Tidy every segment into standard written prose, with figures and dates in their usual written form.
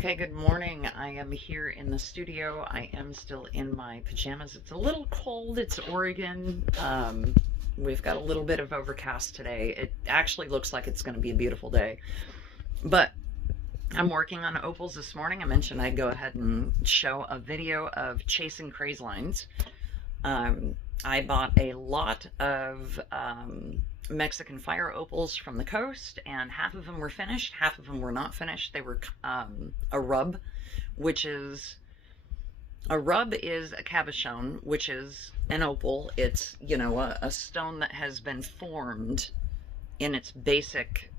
Okay, good morning. I am here in the studio. I am still in my pajamas. It's a little cold. It's Oregon. We've got a little bit of overcast today. It actually looks like it's going to be a beautiful day. But I'm working on opals this morning. I mentioned I'd go ahead and show a video of chasing craze lines. I bought a lot of Mexican fire opals from the coast, and half of them were finished, half of them were not finished. They were a rub, which is a cabochon, which is an opal. It's, you know, a stone that has been formed in its basic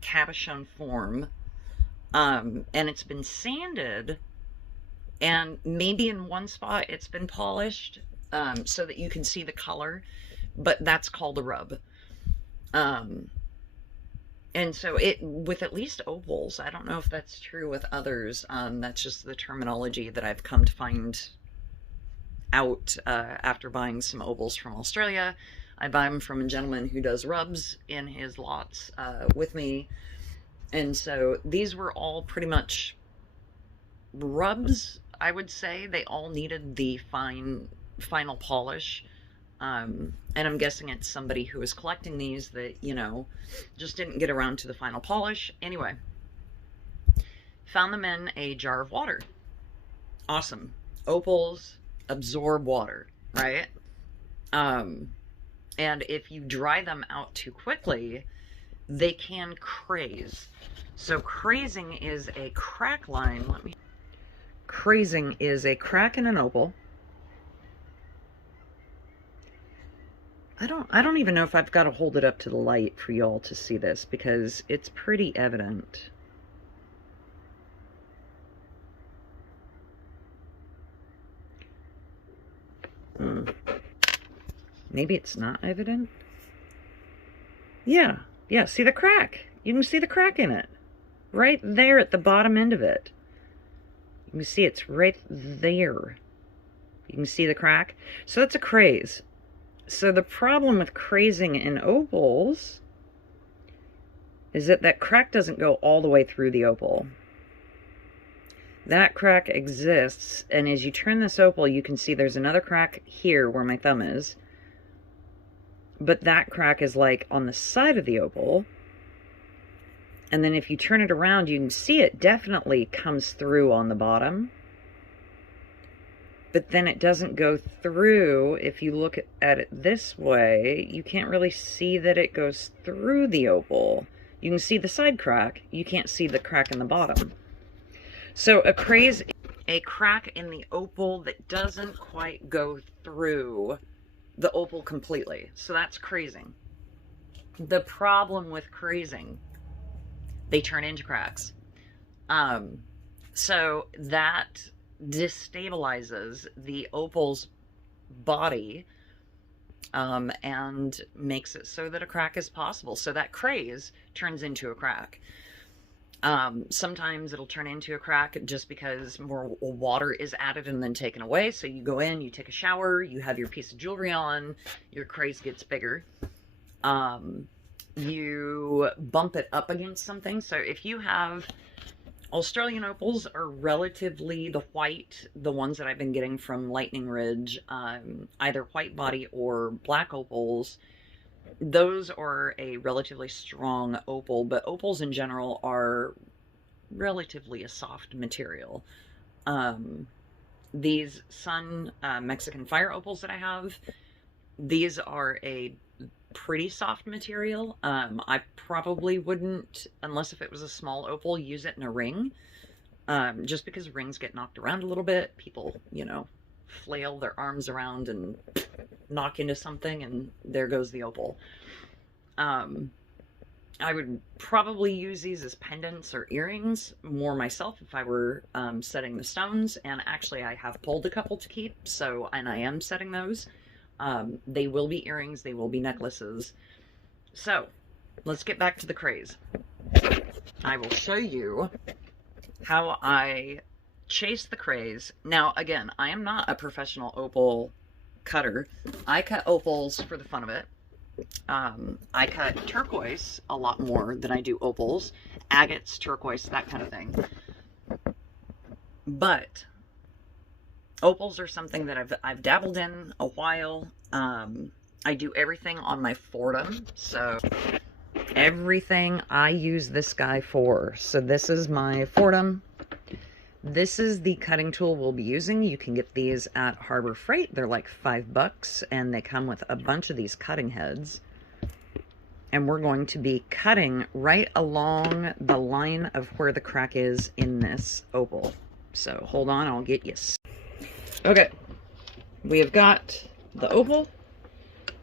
cabochon form, and it's been sanded, and maybe in one spot it's been polished so that you can see the color, but that's called a rub. And so with at least opals, I don't know if that's true with others. That's just the terminology that I've come to find out after buying some opals from Australia. I buy them from a gentleman who does rubs in his lots with me. And so these were all pretty much rubs, I would say. They all needed the final polish. And I'm guessing it's somebody who was collecting these that, you know, just didn't get around to the final polish. Anyway, found them in a jar of water. Awesome. Opals absorb water, right? And if you dry them out too quickly, they can craze. So crazing is a crack line. Crazing is a crack in an opal. I don't even know if I've got to hold it up to the light for y'all to see this, because it's pretty evident. Maybe it's not evident. Yeah, see the crack. You can see the crack in it. Right there at the bottom end of it. You can see it's right there. You can see the crack. So that's a craze. So the problem with crazing in opals is that crack doesn't go all the way through the opal. That crack exists, and as you turn this opal, you can see there's another crack here where my thumb is. But that crack is like on the side of the opal. And then if you turn it around, you can see it definitely comes through on the bottom. But then it doesn't go through. If you look at it this way, you can't really see that it goes through the opal. You can see the side crack. You can't see the crack in the bottom. So a crack in the opal that doesn't quite go through the opal completely. So that's crazing. The problem with crazing, they turn into cracks. So that destabilizes the opal's body and makes it so that a crack is possible. So that craze turns into a crack. Sometimes it'll turn into a crack just because more water is added and then taken away. So you go in, you take a shower, you have your piece of jewelry on, your craze gets bigger. You bump it up against something. So if you have Australian opals are relatively the white, the ones that I've been getting from Lightning Ridge, either white body or black opals. Those are a relatively strong opal, but opals in general are relatively a soft material. These Sun Mexican fire opals that I have, these are a pretty soft material. I probably wouldn't, unless if it was a small opal, use it in a ring. Just because rings get knocked around a little bit. People, you know, flail their arms around and knock into something, and there goes the opal. I would probably use these as pendants or earrings more myself if I were setting the stones. And actually I have pulled a couple to keep, and I am setting those. They will be earrings, they will be necklaces. So, let's get back to the craze. I will show you how I chase the craze. Now, again, I am not a professional opal cutter. I cut opals for the fun of it. I cut turquoise a lot more than I do opals. Agates, turquoise, that kind of thing. But opals are something that I've dabbled in a while. I do everything on my Fordham, so everything I use this guy for. So this is my Fordham. This is the cutting tool we'll be using. You can get these at Harbor Freight. They're like $5, and they come with a bunch of these cutting heads. And we're going to be cutting right along the line of where the crack is in this opal. So hold on, I'll get you. Okay, we have got the opal,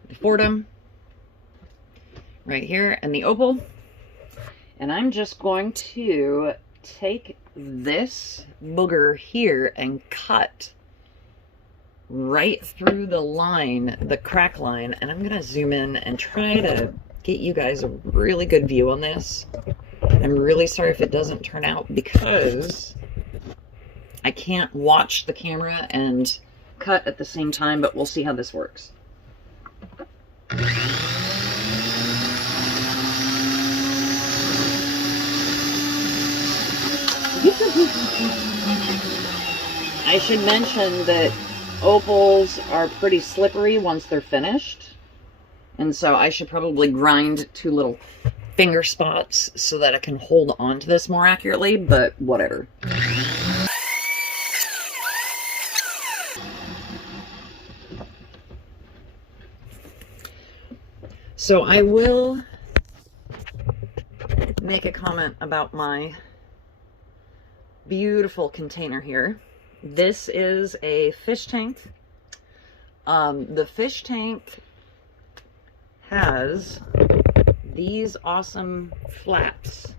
the Fordham right here, and the opal. And I'm just going to take this booger here and cut right through the line, the crack line. And I'm going to zoom in and try to get you guys a really good view on this. I'm really sorry if it doesn't turn out because I can't watch the camera and cut at the same time, but we'll see how this works. I should mention that opals are pretty slippery once they're finished. And so I should probably grind 2 little finger spots so that I can hold on to this more accurately, but whatever. So I will make a comment about my beautiful container here. This is a fish tank. The fish tank has these awesome flaps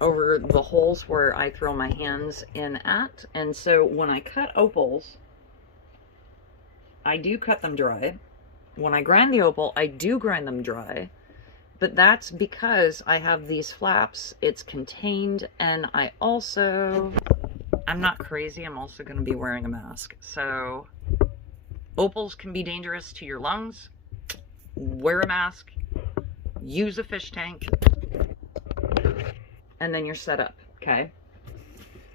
over the holes where I throw my hands in at. And so when I cut opals, I do cut them dry. When I grind the opal, I do grind them dry. But that's because I have these flaps. It's contained, and I'm not crazy. I'm also going to be wearing a mask. So opals can be dangerous to your lungs. Wear a mask, use a fish tank, and then you're set up, okay?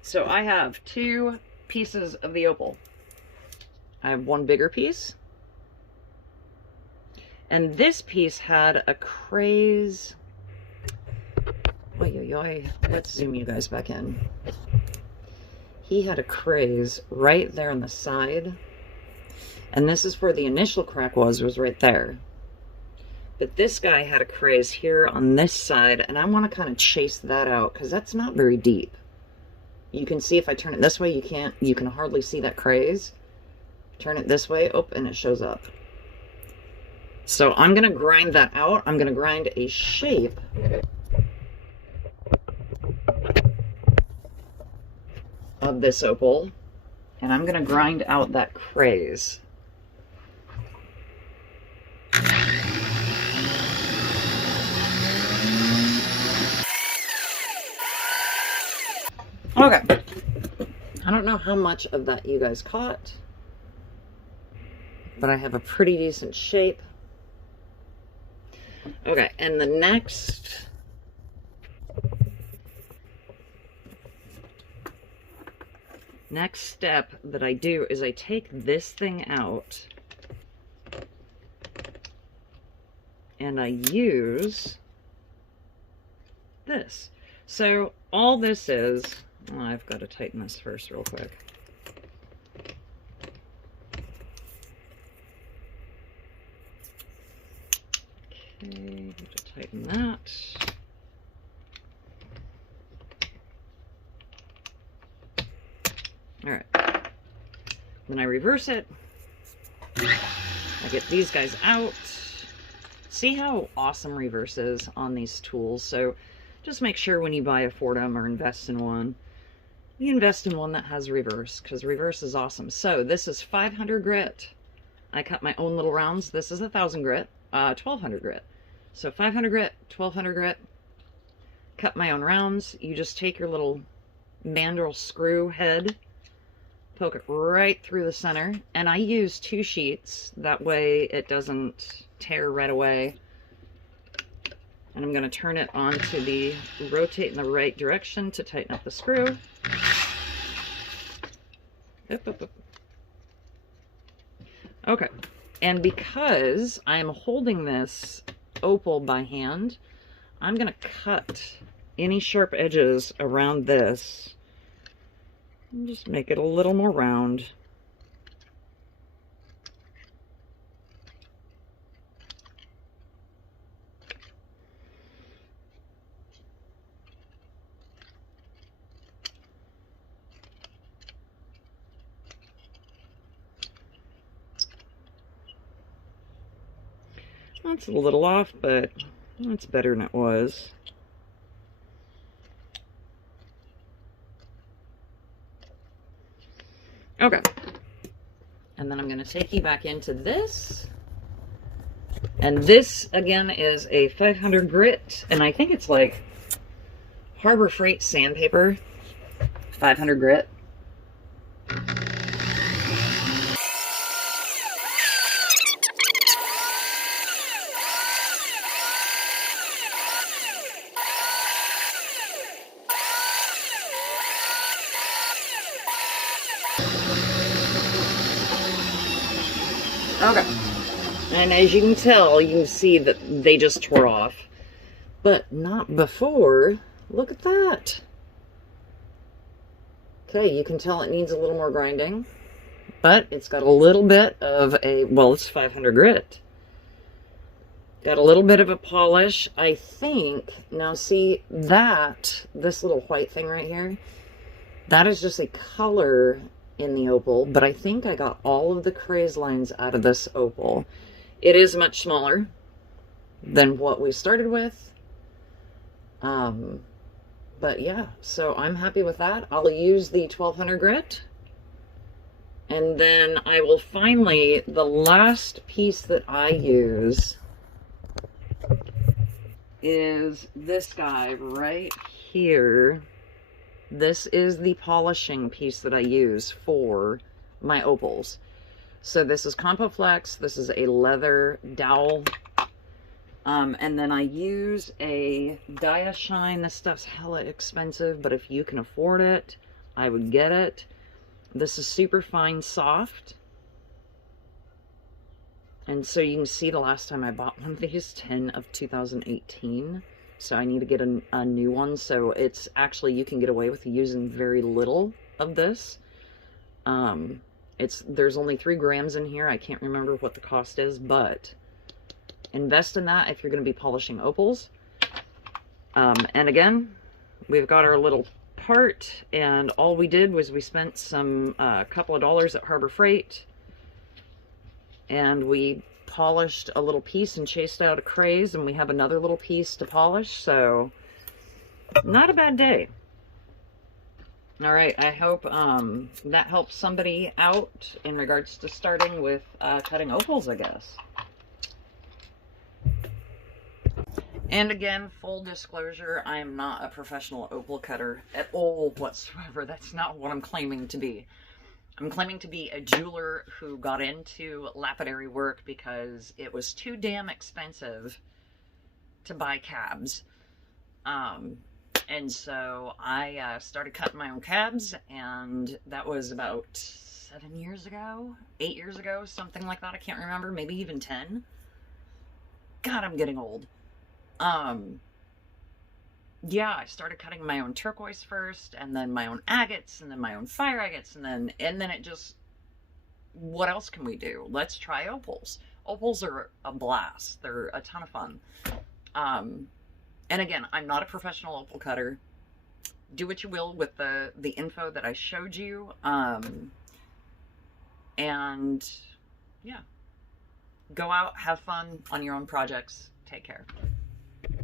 So I have 2 pieces of the opal. I have one bigger piece, and this piece had a craze. Let's zoom you guys back in. He had a craze right there on the side, and this is where the initial crack was right there. But this guy had a craze here on this side, and I want to kind of chase that out because that's not very deep. You can see if I turn it this way, you can hardly see that craze. Turn it this way, oh, and it shows up. So I'm going to grind that out. I'm going to grind a shape of this opal, and I'm going to grind out that craze. Okay, I don't know how much of that you guys caught, but I have a pretty decent shape. Okay, and the next step that I do is I take this thing out and I use this. So all this is, well, I've got to tighten this first real quick. Okay, need to tighten that. All right. Then I reverse it. I get these guys out. See how awesome reverse is on these tools? So just make sure when you buy a Fordham or invest in one, you invest in one that has reverse, because reverse is awesome. So this is 500 grit. I cut my own little rounds. This is 1,000 grit, 1,200 grit. So 500 grit, 1,200 grit. Cut my own rounds. You just take your little mandrel screw head, poke it right through the center, and I use 2 sheets. That way it doesn't tear right away. And I'm going to turn it on to the rotate in the right direction to tighten up the screw. Up, up, up. Okay, and because I'm holding this opal by hand, I'm gonna cut any sharp edges around this and just make it a little more round. That's a little off, but that's better than it was. Okay. And then I'm going to take you back into this. And this, again, is a 500 grit. And I think it's like Harbor Freight sandpaper. 500 grit. Okay. And as you can tell, you can see that they just tore off. But not before. Look at that. Okay, you can tell it needs a little more grinding. But it's got a little bit of a, well, it's 500 grit. Got a little bit of a polish. I think, now see that, this little white thing right here, that is just a color in the opal, but I think I got all of the craze lines out of this opal. It is much smaller than what we started with. But yeah, so I'm happy with that. I'll use the 1200 grit. And then I will finally, the last piece that I use is this guy right here. This is the polishing piece that I use for my opals. So this is CompoFlex. This is a leather dowel. And then I use a Dia Shine. This stuff's hella expensive, but if you can afford it, I would get it. This is super fine soft. And so you can see the last time I bought one of these, 10 of 2018. So I need to get a new one. So it's actually, you can get away with using very little of this. There's only 3 grams in here. I can't remember what the cost is, but invest in that if you're going to be polishing opals. And again, we've got our little part, and all we did was we spent some couple of dollars at Harbor Freight, and we polished a little piece and chased out a craze, and we have another little piece to polish, so not a bad day. All right, I hope that helps somebody out in regards to starting with cutting opals, I guess. And again, full disclosure, I am not a professional opal cutter at all whatsoever. That's not what I'm claiming to be. I'm claiming to be a jeweler who got into lapidary work because it was too damn expensive to buy cabs. And so I started cutting my own cabs, and that was about 7 years ago, 8 years ago, something like that. I can't remember, maybe even 10. God, I'm getting old. Yeah, I started cutting my own turquoise first, and then my own agates, and then my own fire agates, and then it just, what else can we do? Let's try opals. Opals are a blast. They're a ton of fun. And again, I'm not a professional opal cutter. Do what you will with the info that I showed you. And yeah, go out, have fun on your own projects. Take care.